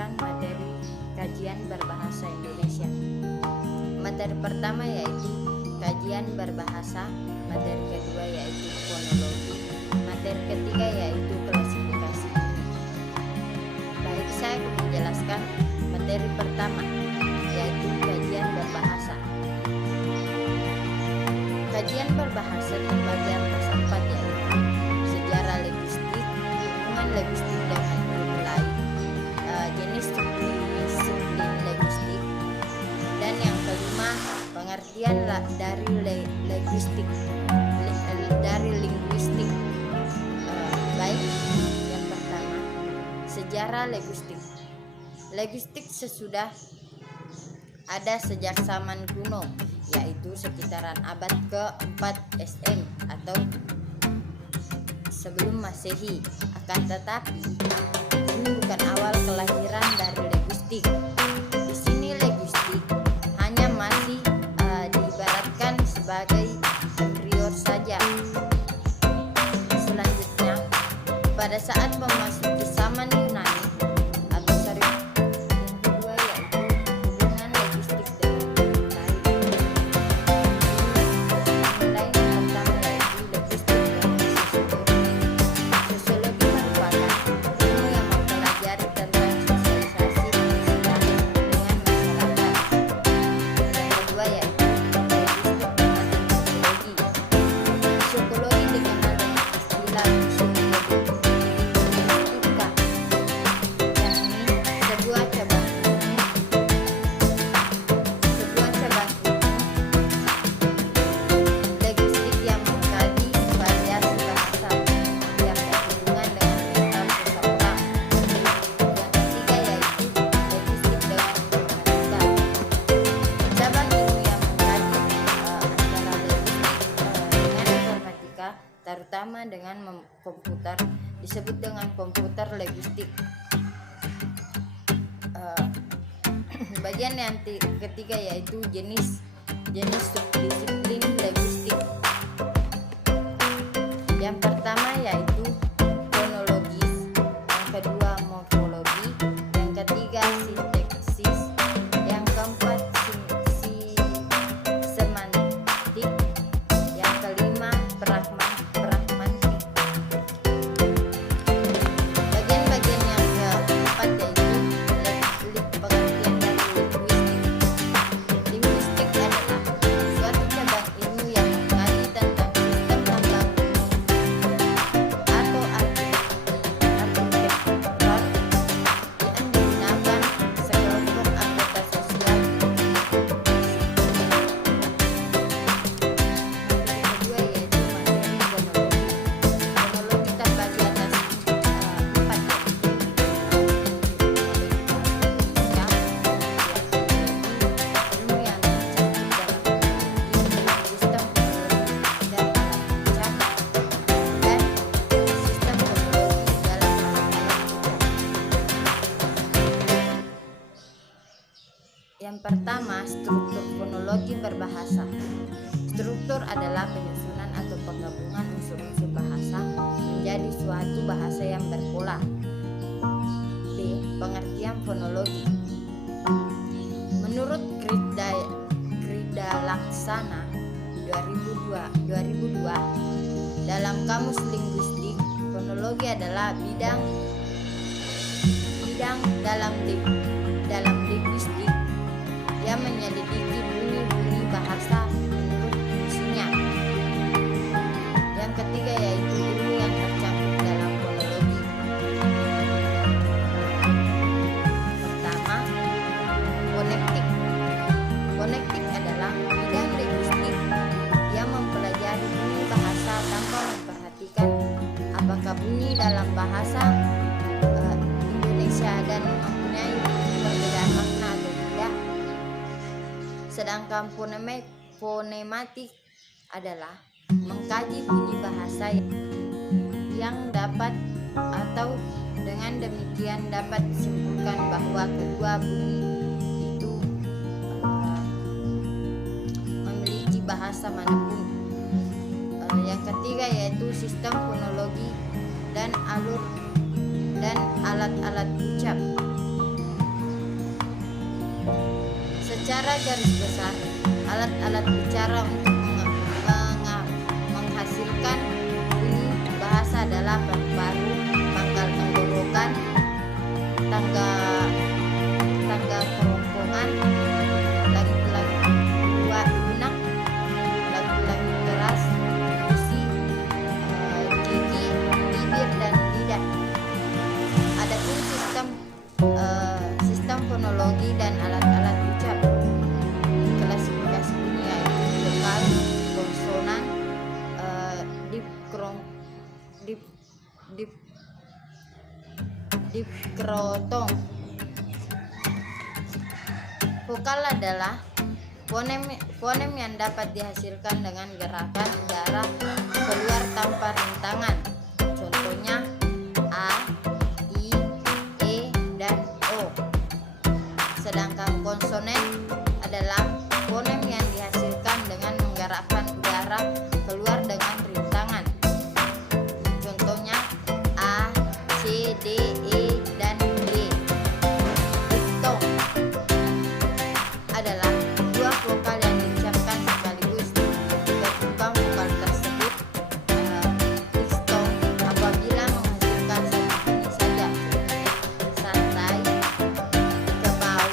menjelaskan materi kajian berbahasa Indonesia. Materi pertama yaitu kajian berbahasa, materi kedua yaitu fonologi, materi ketiga yaitu klasifikasi. Baik, saya akan menjelaskan materi pertama yaitu kajian berbahasa. Kajian berbahasa terbagi atas 4 yaitu sejarah linguistik, hubungan linguistik dengan nilai, jenis disiplin linguistik, dan yang kelima pengertian dari linguistik. Baik, yang pertama sejarah linguistik. Linguistik sesudah ada sejak zaman kuno, yaitu sekitaran abad ke-4 SM atau sebelum Masehi. Akan tetapi ini bukan awal kelahiran dari linguistik. Di sini linguistik hanya masih diibaratkan sebagai embrio saja. Selanjutnya, pada saat memasuki zaman Yunani atau yang kedua yaitu hubungan linguistik dengan nilai. Yang pertama yaitu linguistik dengan sosiologi. Sosiologi merupakan ilmu yang mempelajari tentang sosialisasi manusia dengan masyarakat. Yang kedua yaitu linguistik dengan antropologi. Psikologi dikenal dengan istilah psikologi linguistika, yakni sebuah cabang ilmu linguistik yang mengkaji variasi bahasa yang berhubungan dengan mental seseorang. Yang ketiga yaitu linguistik dengan informatika, cabang ilmu yang mengkaji antara linguistik dengan informatika, terutama dengan komputer, disebut dengan komputer linguistik. Bagian yang ketiga yaitu jenis subdisiplin linguistik. Yang pertama yaitu fonologis, yang kedua morfologi, yang ketiga sintaksis, yang keempat semantik, yang kelima pragmatik. Bagian-bagian yang keempat yaitu pengertian dari linguistik. Linguistik adalah suatu cabang ilmu yang mengkaji tentang sistem tambang atau arsitektural yang digunakan sekelompok anggota sosial. Materi kedua yaitu materi fonologi. Fonologi terbagi atas 4 yaitu ilmu yang tercakup dalam fonologi, sistem fonologi dan alat ucap, dan sistem fonologi dalam alat-alat ucap. Yang pertama, struktur fonologi berbahasa. Struktur adalah penyusunan atau penggabungan unsur-unsur bahasa menjadi suatu bahasa yang berpola. B. Pengertian fonologi. Menurut Krida Laksana 2002 dalam Kamus Linguistik, fonologi adalah bidang dalam linguistik yang menyelidiki bunyi-bunyi bahasa menurut fungsinya. Yang ketiga yaitu ilmu yang tercakup dalam fonologi. Pertama, fonektik. Fonektik adalah bidang linguistik yang mempelajari bunyi bahasa tanpa memperhatikan apakah bunyi dalam bahasa Indonesia dan mempunyai perbedaan makna atau tidak. Sedangkan fonematik adalah mengkaji bunyi bahasa yang dapat atau dengan demikian dapat disimpulkan bahwa kedua bunyi itu memiliki bahasa manapun. Yang ketiga yaitu sistem fonologi dan alur dan alat-alat ucap. Secara garis besar, alat-alat bicara untuk menghasilkan bunyi bahasa adalah paru-paru, pangkal tenggorokan, tangga kerongkongan, lagu-lagu lunak, lagu-lagu keras, gusi, gigi, bibir, dan lidah. Adapun sistem fonologi dan alat-alat ucap. Klasifikasi bunyi yaitu vokal, konsonan, dipkrotong. Vokal adalah fonem yang dapat dihasilkan dengan gerakan udara keluar tanpa rintangan. Contohnya A, I, E, dan O. Sedangkan konsonan adalah fonem yang dihasilkan dengan menggerakkan udara keluar dengan rintangan. Contohnya A, C, D, E, dan D. Diftong adalah dua vokal yang diucapkan sekaligus. Berkembang vokal tersebut diftong apabila menghasilkan satu bunyi saja. Santai, kebau,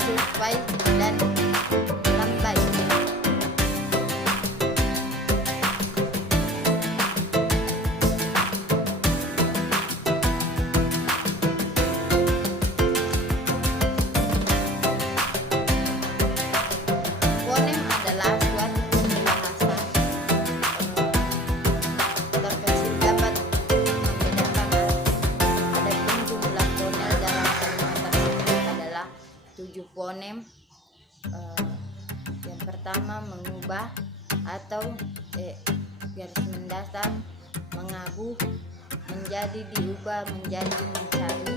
survei, dan lambai. Fonem adalah suatu bunyi bahasa terkecil dapat membedakan arti. Adapun jumlah fonel dalam kalimat tersebut adalah 7 fonem. Yang pertama mengubah atau garis mendatar, mengabuh, menjadi, diubah menjadi, mencari.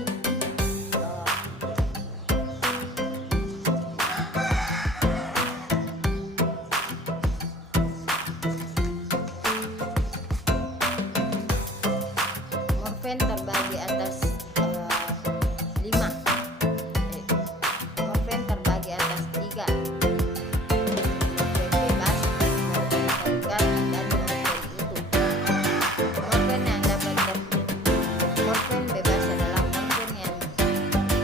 Morfem terbagi atas 5. Morfem terbagi atas 3. Morfem bebas, morfem terikat, dan morfem utuh. Morfem bebas adalah morfem yang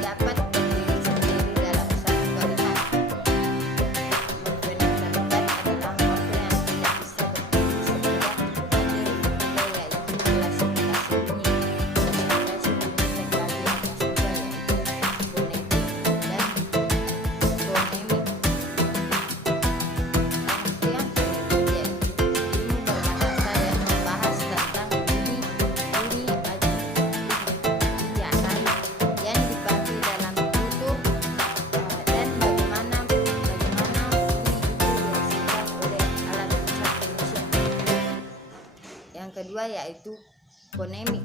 dapat berdiri sendiri dalam satu kalimat. Morfem yang terikat adalah morfem yang tidak bisa berdiri sendiri, yaitu klasifikasi bunyi. Klasifikasi bunyi terbagi atas 2, yaitu fonetik dan fonemik. Pengertian fonetik yaitu ilmu berbahasa yang membahas tentang bunyi ajaran yang dibagi dalam tutur dan bagaimana bunyi itu dihasilkan oleh alat ucap manusia. Yang kedua yaitu fonemik.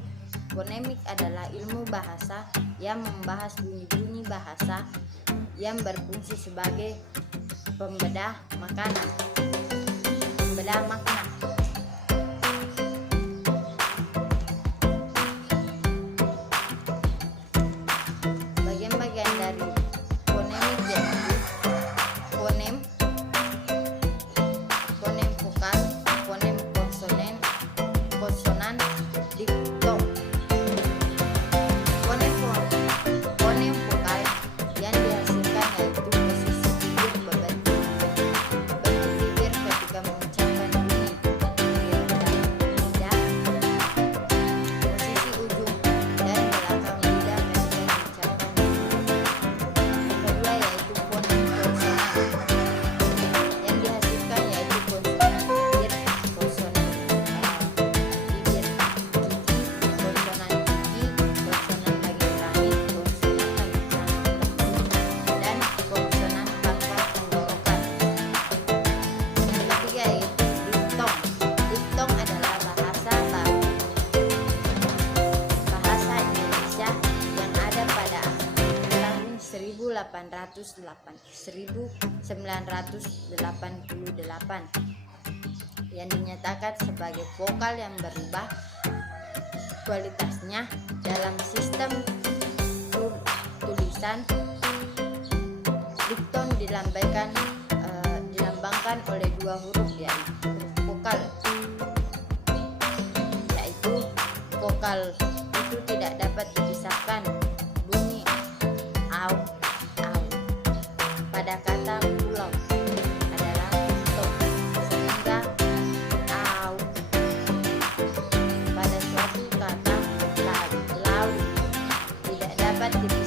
Fonemik adalah ilmu bahasa yang membahas bunyi-bunyi bahasa yang berfungsi sebagai pembedah makna. Bagian-bagian dari fonemik yaitu fonem vokal, fonem konsonan, diftong. Fonem vokal yang dihasilkan yaitu posisi bibir bentuk bibir ketika mengucapkan bunyi, lidah, posisi ujung dan belakang lidah ketika mengucapkan bunyi. Yang kedua yaitu fonem konsonan yang dihasilkan yaitu konsonan bibir, konsonan bibir, konsonan gigi, konsonan lagi langit, konsonan lagi lembut, dan konsonan pangkal tenggorokan. Yang ketiga yaitu diftong. Diftong adalah bahasa baru, bahasa Indonesia yang ada pada tahun 1988 yang dinyatakan sebagai vokal yang berubah kualitasnya dalam sistem tulisan Dikton dilambangkan oleh dua huruf, yaitu vokal. Yaitu vokal itu tidak dapat dipisahkan. Bunyi au, au pada kata pulau adalah dikton, sehingga au pada suatu kata laut tidak dapat dipisahkan